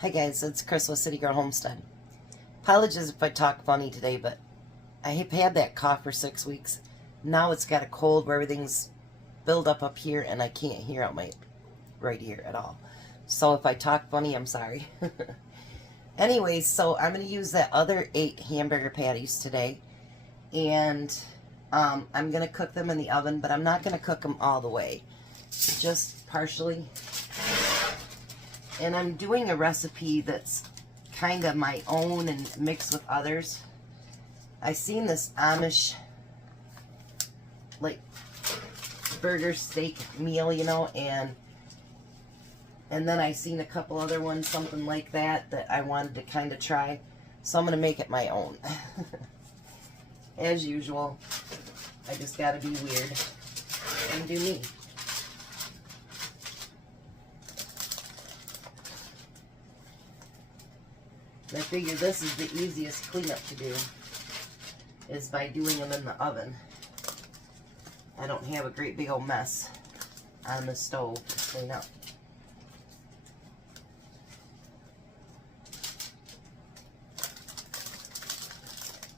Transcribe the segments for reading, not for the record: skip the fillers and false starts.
Hi guys, it's Chris with City Girl Homestead. Apologies if I talk funny today, but I have had that cough for 6 weeks. Now it's got a cold where everything's built up here and I can't hear out my right ear at all. So if I talk funny, I'm sorry. Anyways, so I'm going to use that other 8 hamburger patties today. And I'm going to cook them in the oven, but I'm not going to cook them all the way. Just partially. And I'm doing a recipe that's kind of my own and mixed with others. I seen this Amish, like, burger steak meal, you know, and then I seen a couple other ones, something like that I wanted to kind of try. So I'm going to make it my own. As usual, I just got to be weird and do me. I figure this is the easiest cleanup to do, is by doing them in the oven. I don't have a great big old mess on the stove to clean up.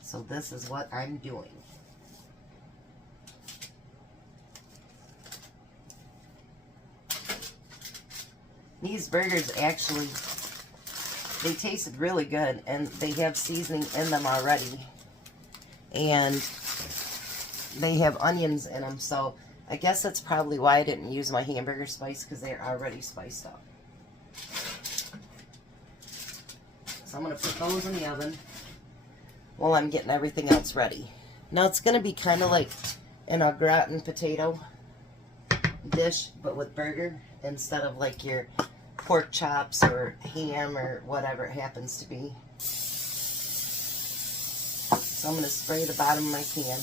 So this is what I'm doing. These burgers actually, they tasted really good, and they have seasoning in them already. And they have onions in them, so I guess that's probably why I didn't use my hamburger spice, because they're already spiced up. So I'm going to put those in the oven while I'm getting everything else ready. Now it's going to be kind of like an au gratin potato dish, but with burger, instead of like your pork chops or ham or whatever it happens to be. So I'm going to spray the bottom of my pan.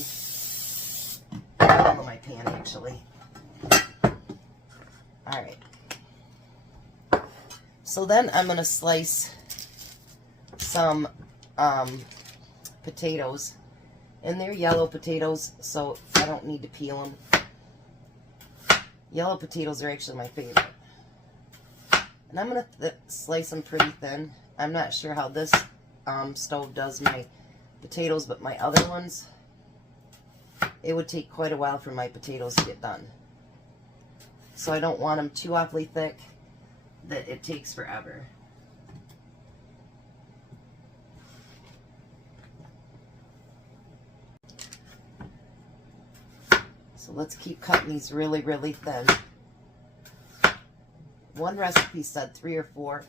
Bottom of my pan, actually. Alright. So then I'm going to slice some potatoes. And they're yellow potatoes, so I don't need to peel them. Yellow potatoes are actually my favorite. And I'm going to slice them pretty thin. I'm not sure how this stove does my potatoes, but my other ones, it would take quite a while for my potatoes to get done. So I don't want them too awfully thick that it takes forever. So let's keep cutting these really, really thin. One recipe said 3 or 4.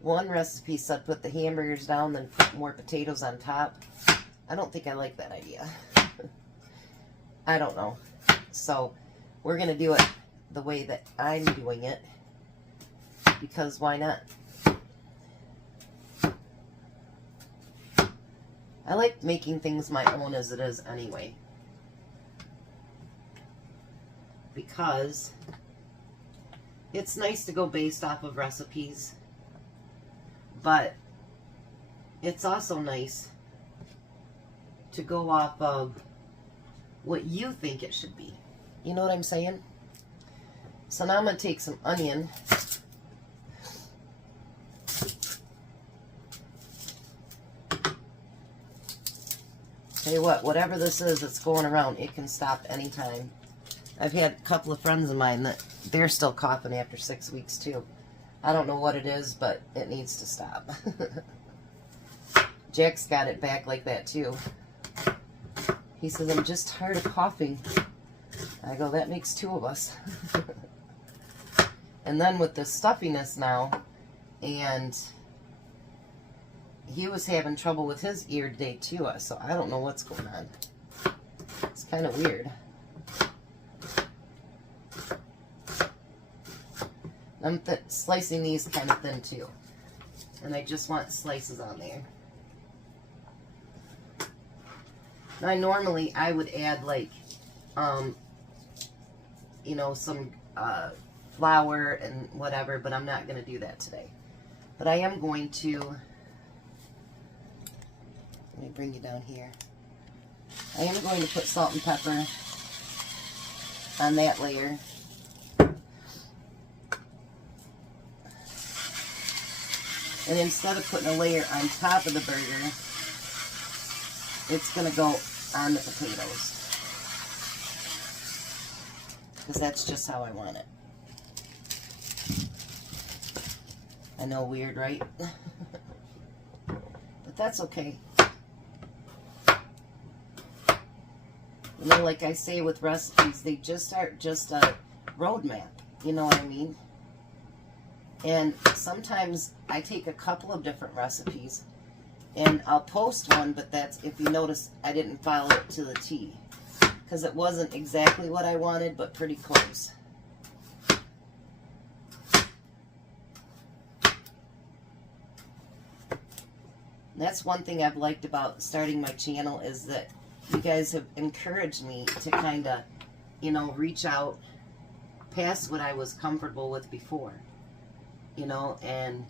One recipe said put the hamburgers down, then put more potatoes on top. I don't think I like that idea. I don't know. So we're going to do it the way that I'm doing it, because why not? I like making things my own as it is anyway, because it's nice to go based off of recipes, but it's also nice to go off of what you think it should be. You know what I'm saying? So now I'm going to take some onion. Tell you what, whatever this is that's going around, it can stop anytime. I've had a couple of friends of mine that they're still coughing after 6 weeks too. I don't know what it is, but it needs to stop. Jack's got it back like that too. He says, I'm just tired of coughing. I go, that makes 2 of us. And then with the stuffiness now, and he was having trouble with his ear today too, so I don't know what's going on. It's kind of weird. I'm slicing these kind of thin too. And I just want slices on there. Now normally I would add like, you know, some flour and whatever, but I'm not going to do that today. But I am going to, let me bring you down here. I am going to put salt and pepper on that layer. And instead of putting a layer on top of the burger, it's going to go on the potatoes. Because that's just how I want it. I know, weird, right? But that's okay. You know, like I say with recipes, they just aren't just a roadmap. You know what I mean? And sometimes I take a couple of different recipes and I'll post one, but that's, if you notice, I didn't follow it to the T. Because it wasn't exactly what I wanted, but pretty close. And that's one thing I've liked about starting my channel, is that you guys have encouraged me to kind of, you know, reach out past what I was comfortable with before. You know, and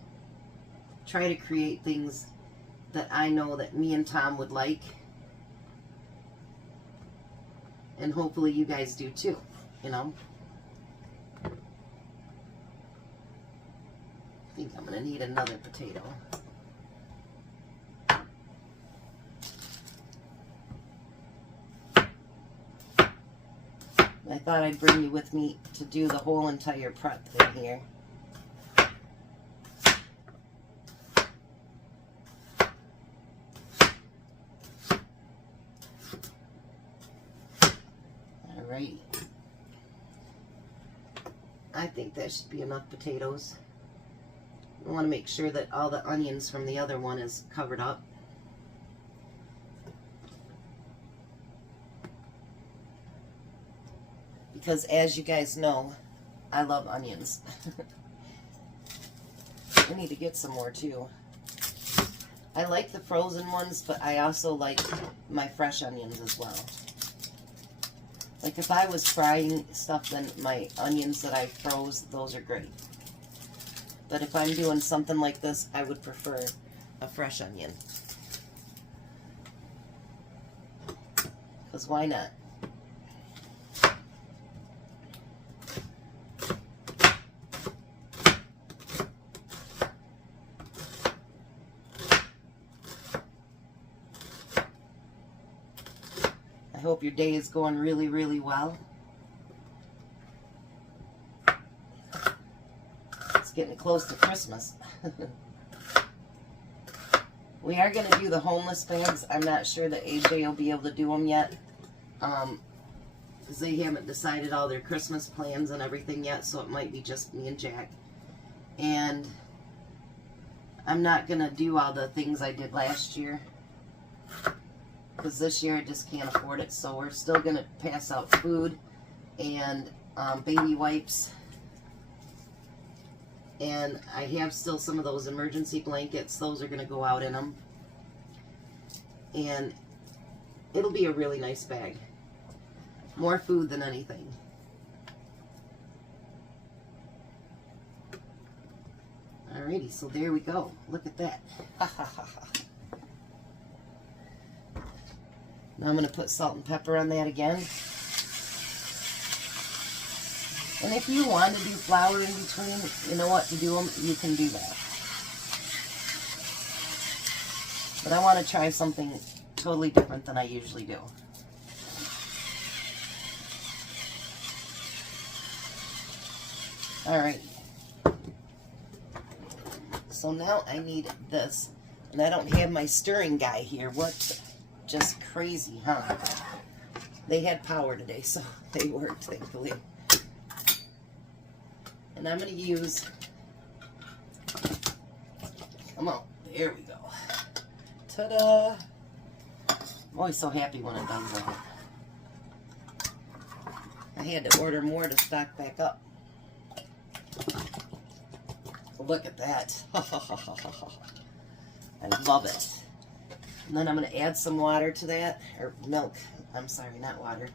try to create things that I know that me and Tom would like. And hopefully you guys do too, you know. I think I'm going to need another potato. I thought I'd bring you with me to do the whole entire prep thing here. Alright. I think that should be enough potatoes. I want to make sure that all the onions from the other one is covered up. Because as you guys know, I love onions. I need to get some more too. I like the frozen ones, but I also like my fresh onions as well. Like if I was frying stuff, then my onions that I froze, those are great. But if I'm doing something like this, I would prefer a fresh onion. Because why not? I hope your day is going really, really well. It's getting close to Christmas. We are going to do the homeless bags. I'm not sure that AJ will be able to do them yet. Because they haven't decided all their Christmas plans and everything yet. So it might be just me and Jack. And I'm not going to do all the things I did last year. Because this year I just can't afford it. So we're still going to pass out food and baby wipes. And I have still some of those emergency blankets. Those are going to go out in them. And it'll be a really nice bag. More food than anything. Alrighty, so there we go. Look at that. Now I'm going to put salt and pepper on that again. And if you want to do flour in between, you know what to do them, you can do that. But I want to try something totally different than I usually do. Alright. So now I need this. And I don't have my stirring guy here. What? Just crazy, huh? They had power today, so they worked, thankfully. And I'm going to use, come on, there we go. Ta-da! I'm always so happy when it does that. I had to order more to stock back up. Look at that. I love it. And then I'm going to add some water to that, or milk. I'm sorry, not water.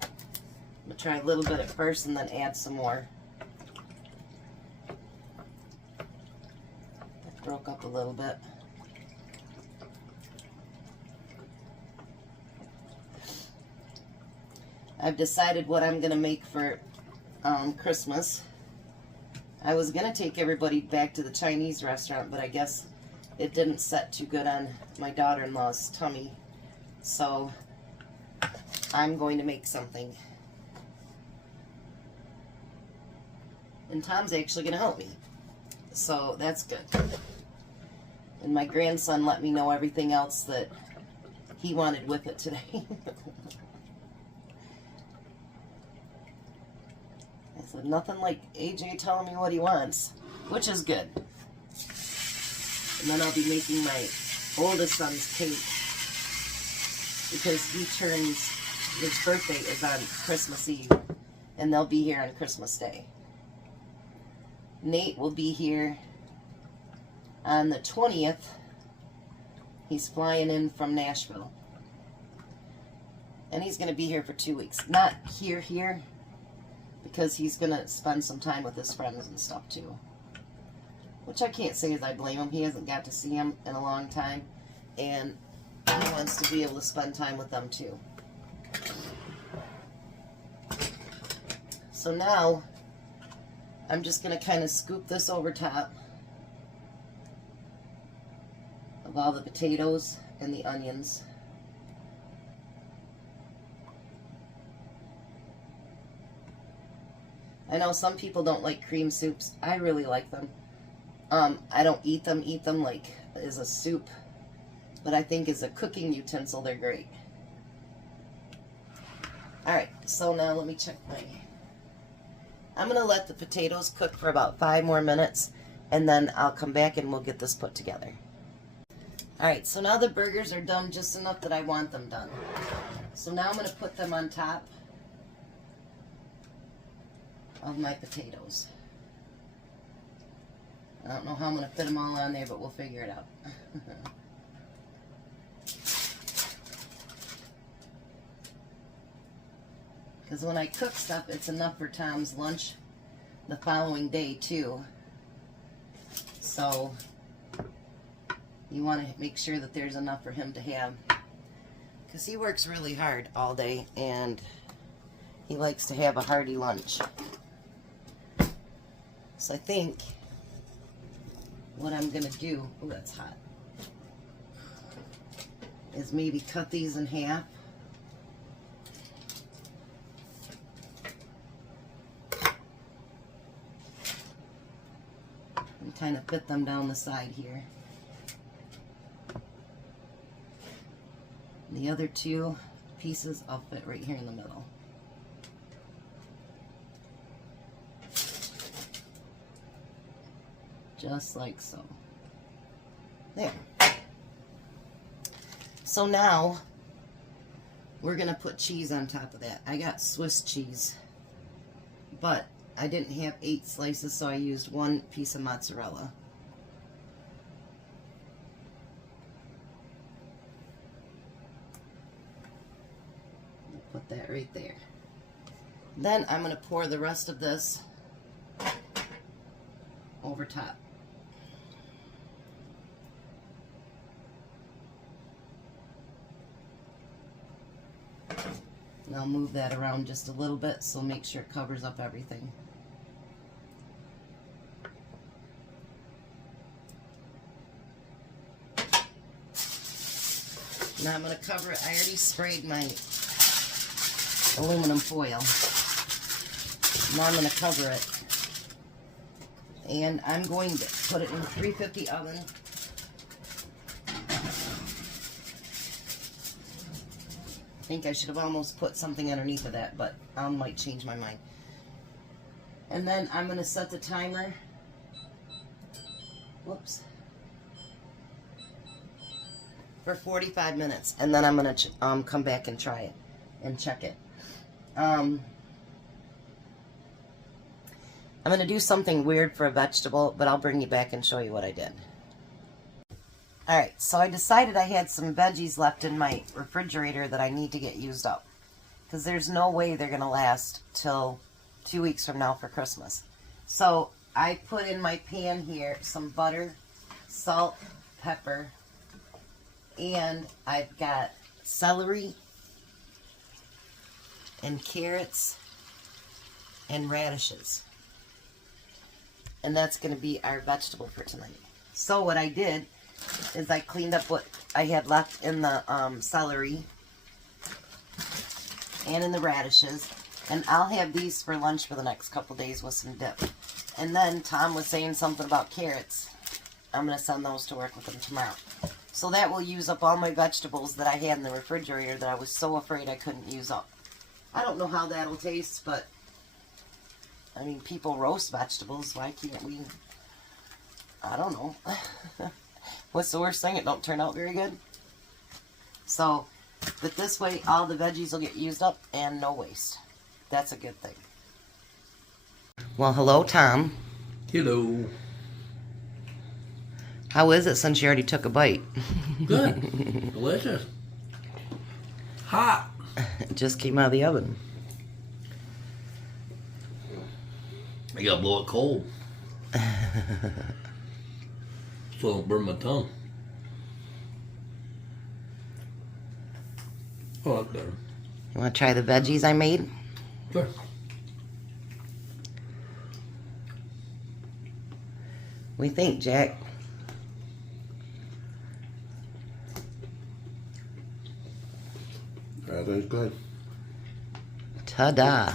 I'm going to try a little bit at first and then add some more. That broke up a little bit. I've decided what I'm going to make for Christmas. I was going to take everybody back to the Chinese restaurant, but I guess it didn't set too good on my daughter-in-law's tummy. So I'm going to make something. And Tom's actually going to help me. So that's good. And my grandson let me know everything else that he wanted with it today. I said, nothing like AJ telling me what he wants, which is good. And then I'll be making my oldest son's cake because his birthday is on Christmas Eve, and they'll be here on Christmas Day. Nate will be here on the 20th. He's flying in from Nashville. And he's going to be here for 2 weeks. Not here, because he's going to spend some time with his friends and stuff too. Which I can't say as I blame him. He hasn't got to see him in a long time. And he wants to be able to spend time with them too. So now, I'm just going to kind of scoop this over top of all the potatoes and the onions. I know some people don't like cream soups. I really like them. I don't eat them like as a soup, but I think as a cooking utensil they're great. Alright, so now let me check I'm going to let the potatoes cook for about 5 more minutes, and then I'll come back and we'll get this put together. Alright, so now the burgers are done just enough that I want them done. So now I'm going to put them on top of my potatoes. I don't know how I'm going to fit them all on there, but we'll figure it out. Because when I cook stuff, it's enough for Tom's lunch the following day too. So you want to make sure that there's enough for him to have. Because he works really hard all day and he likes to have a hearty lunch. So I think what I'm going to do, oh that's hot, is maybe cut these in half. And kind of fit them down the side here. The other 2 pieces I'll fit right here in the middle. Just like so. There. So now we're going to put cheese on top of that. I got Swiss cheese, but I didn't have 8 slices, so I used 1 piece of mozzarella. Put that right there. Then I'm going to pour the rest of this over top. And I'll move that around just a little bit so make sure it covers up everything. Now I'm going to cover it. I already sprayed my aluminum foil. Now I'm going to cover it. And I'm going to put it in a 350 oven. I think I should have almost put something underneath of that, but I might change my mind. And then I'm going to set the timer. Whoops. For 45 minutes. And then I'm going to come back and try it and check it. I'm going to do something weird for a vegetable, but I'll bring you back and show you what I did. Alright, so I decided I had some veggies left in my refrigerator that I need to get used up. Because there's no way they're going to last till 2 weeks from now for Christmas. So I put in my pan here some butter, salt, pepper, and I've got celery and carrots and radishes. And that's going to be our vegetable for tonight. So what I did is I cleaned up what I had left in the celery and in the radishes. And I'll have these for lunch for the next couple days with some dip. And then Tom was saying something about carrots. I'm going to send those to work with him tomorrow. So that will use up all my vegetables that I had in the refrigerator that I was so afraid I couldn't use up. I don't know how that'll taste, but I mean, people roast vegetables. Why can't we? I don't know. What's the worst thing? It don't turn out very good. So, but this way, all the veggies will get used up and no waste. That's a good thing. Well, hello, Tom. Hello. How is it since you already took a bite? Good. Delicious. Hot. It just came out of the oven. I gotta blow it cold. So I don't burn my tongue. Oh, that's better. You want to try the veggies I made? Sure. What do you think, Jack? That is good. Ta-da.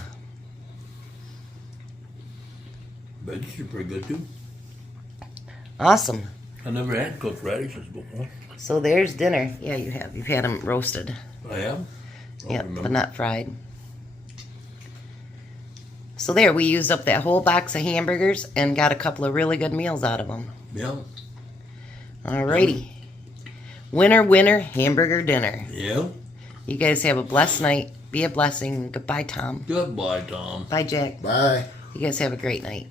Veggies are pretty good too. Awesome. I never had cooked radishes before. So there's dinner. Yeah, you have. You've had them roasted. I have? Yep, but not fried. So there, we used up that whole box of hamburgers and got a couple of really good meals out of them. Yeah. Alrighty. Winner, winner, hamburger dinner. Yeah. You guys have a blessed night. Be a blessing. Goodbye, Tom. Goodbye, Tom. Bye, Jack. Bye. You guys have a great night.